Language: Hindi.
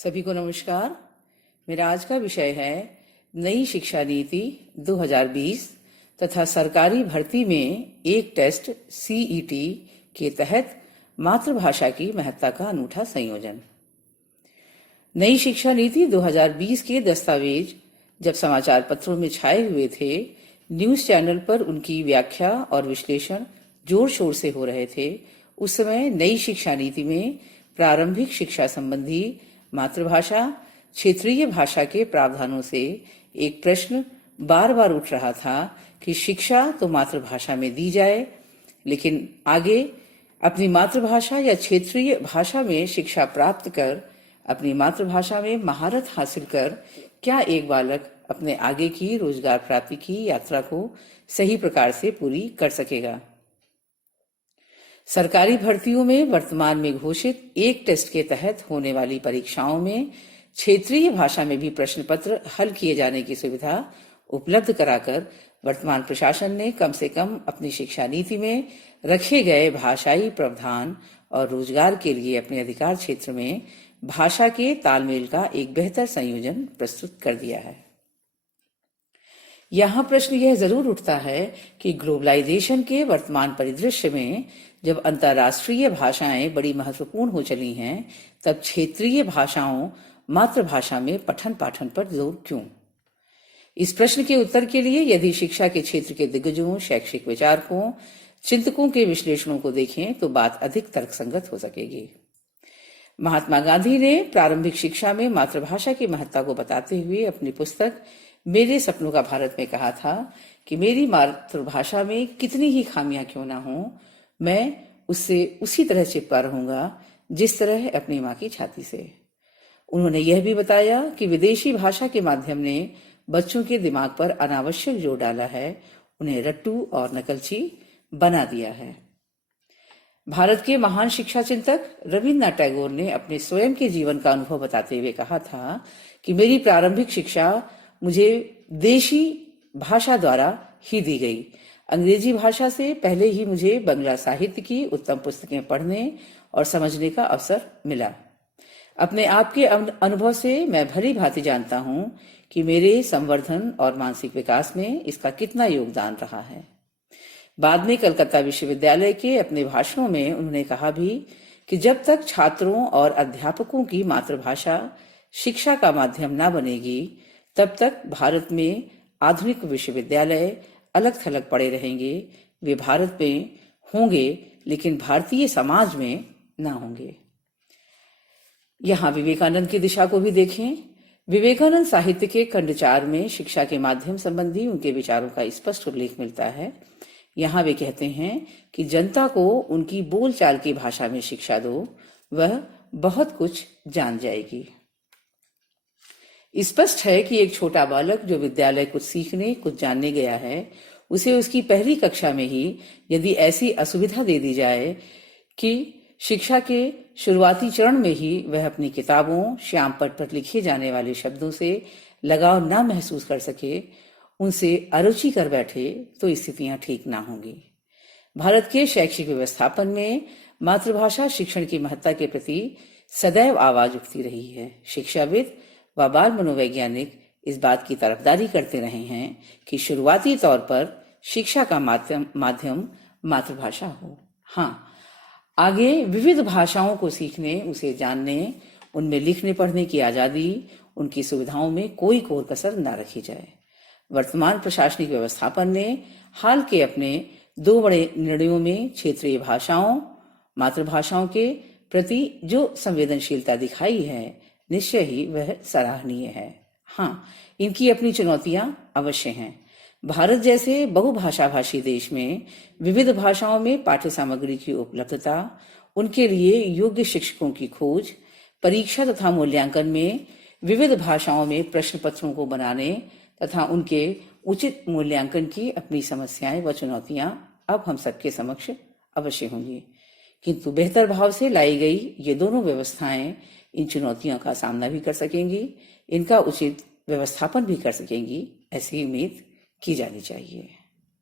सभी को नमस्कार। मेरा आज का विषय है नई शिक्षा नीति 2020 तथा सरकारी भर्ती में एक टेस्ट सीईटी के तहत मातृभाषा की महत्ता का अनूठा संयोजन। नई शिक्षा नीति 2020 के दस्तावेज जब समाचार पत्रों में छाए हुए थे, न्यूज चैनल पर उनकी व्याख्या और विश्लेषण जोर शोर से हो रहे थे, उस समय नई शिक्षा नीति में प्रारंभिक शिक्षा संबंधी मातृभाषा क्षेत्रीय भाषा के प्रावधानों से एक प्रश्न बार बार उठ रहा था कि शिक्षा तो मातृभाषा में दी जाए, लेकिन आगे अपनी मातृभाषा या क्षेत्रीय भाषा में शिक्षा प्राप्त कर अपनी मातृभाषा में महारत हासिल कर क्या एक बालक अपने आगे की रोजगार प्राप्ति की यात्रा को सही प्रकार से पूरी कर सकेगा। सरकारी भर्तियों में वर्तमान में घोषित एक टेस्ट के तहत होने वाली परीक्षाओं में क्षेत्रीय भाषा में भी प्रश्न पत्र हल किए जाने की सुविधा उपलब्ध कराकर वर्तमान प्रशासन ने कम से कम अपनी शिक्षा नीति में रखे गए भाषाई प्रावधान और रोजगार के लिए अपने अधिकार क्षेत्र में भाषा के तालमेल का एक बेहतर संयोजन प्रस्तुत कर दिया है। यहाँ प्रश्न यह जरूर उठता है कि ग्लोबलाइजेशन के वर्तमान परिदृश्य में जब अंतर्राष्ट्रीय भाषाएं बड़ी महत्वपूर्ण हो चली हैं, तब क्षेत्रीय भाषाओं मातृभाषा में पठन पाठन पर जोर क्यों? इस प्रश्न के उत्तर के लिए यदि शिक्षा के क्षेत्र के दिग्गजों, शैक्षिक विचारकों, चिंतकों के विश्लेषणों को देखें तो बात अधिक तर्कसंगत हो सकेगी। महात्मा गांधी ने प्रारंभिक शिक्षा में मातृभाषा की महत्ता को बताते हुए अपनी पुस्तक मेरे सपनों का भारत में कहा था कि मेरी मातृभाषा में कितनी ही खामियां क्यों ना हो, मैं उससे उसी तरह चिपका रहूंगा जिस तरह अपनी माँ की छाती से। उन्होंने यह भी बताया कि विदेशी भाषा के माध्यम ने बच्चों के दिमाग पर अनावश्यक जोर डाला है, उन्हें रट्टू और नकलची बना दिया है। भारत के महान शिक्षा चिंतक रविन्द्रनाथ टैगोर ने अपने स्वयं के जीवन का अनुभव बताते हुए कहा था कि मेरी प्रारंभिक शिक्षा मुझे देशी भाषा द्वारा ही दी गई। अंग्रेजी भाषा से पहले ही मुझे बंगला साहित्य की उत्तम पुस्तकें पढ़ने और समझने का अवसर मिला। अपने आप के अनुभव से मैं भली भांति जानता हूं कि मेरे संवर्धन और मानसिक विकास में इसका कितना योगदान रहा है। बाद में कलकत्ता विश्वविद्यालय के अपने भाषणों में उन्होंने कहा भी कि जब तक छात्रों और अध्यापकों की मातृभाषा शिक्षा का माध्यम न बनेगी, तब तक भारत में आधुनिक विश्वविद्यालय अलग थलग पड़े रहेंगे। वे भारत में होंगे लेकिन भारतीय समाज में ना होंगे। यहाँ विवेकानंद की दिशा को भी देखें। विवेकानंद साहित्य के खंड 4 में शिक्षा के माध्यम संबंधी उनके विचारों का स्पष्ट उल्लेख मिलता है। यहाँ वे कहते हैं कि जनता को उनकी बोलचाल की भाषा में शिक्षा दो, वह बहुत कुछ जान जाएगी। स्पष्ट है कि एक छोटा बालक जो विद्यालय कुछ सीखने, कुछ जानने गया है, उसे उसकी पहली कक्षा में ही यदि ऐसी असुविधा दे दी जाए कि शिक्षा के शुरुआती चरण में ही वह अपनी किताबों, श्याम पट पर लिखे जाने वाले शब्दों से लगाव न महसूस कर सके, उनसे अरुचि कर बैठे, तो स्थितियां ठीक ना होंगी। भारत के शैक्षिक व्यवस्थापन में मातृभाषा शिक्षण की महत्ता के प्रति सदैव आवाज उठती रही है। शिक्षाविद व बाल मनोवैज्ञानिक इस बात की तरफदारी करते रहे हैं कि शुरुआती तौर पर शिक्षा का माध्यम मातृभाषा हो। हाँ, आगे विविध भाषाओं को सीखने, उसे जानने, उनमें लिखने पढ़ने की आजादी, उनकी सुविधाओं में कोई कोर कसर न रखी जाए। वर्तमान प्रशासनिक व्यवस्थापन ने हाल के अपने 2 बड़े निर्णयों में क्षेत्रीय भाषाओं, मातृभाषाओं के प्रति जो संवेदनशीलता दिखाई है, निश्चय ही वह सराहनीय है। हाँ, इनकी अपनी चुनौतियां अवश्य हैं। भारत जैसे बहुभाषा भाषी देश में विविध भाषाओं में पाठ्य सामग्री की उपलब्धता, उनके लिए योग्य शिक्षकों की खोज, परीक्षा तथा मूल्यांकन में विविध भाषाओं में प्रश्न पत्रों को बनाने तथा उनके उचित मूल्यांकन की अपनी समस्याएं व चुनौतियां अब हम सबके समक्ष अवश्य होंगी। किंतु बेहतर भाव से लाई गई ये दोनों व्यवस्थाएं इन चुनौतियों का सामना भी कर सकेंगी, इनका उचित व्यवस्थापन भी कर सकेंगी, ऐसी उम्मीद की जानी चाहिए।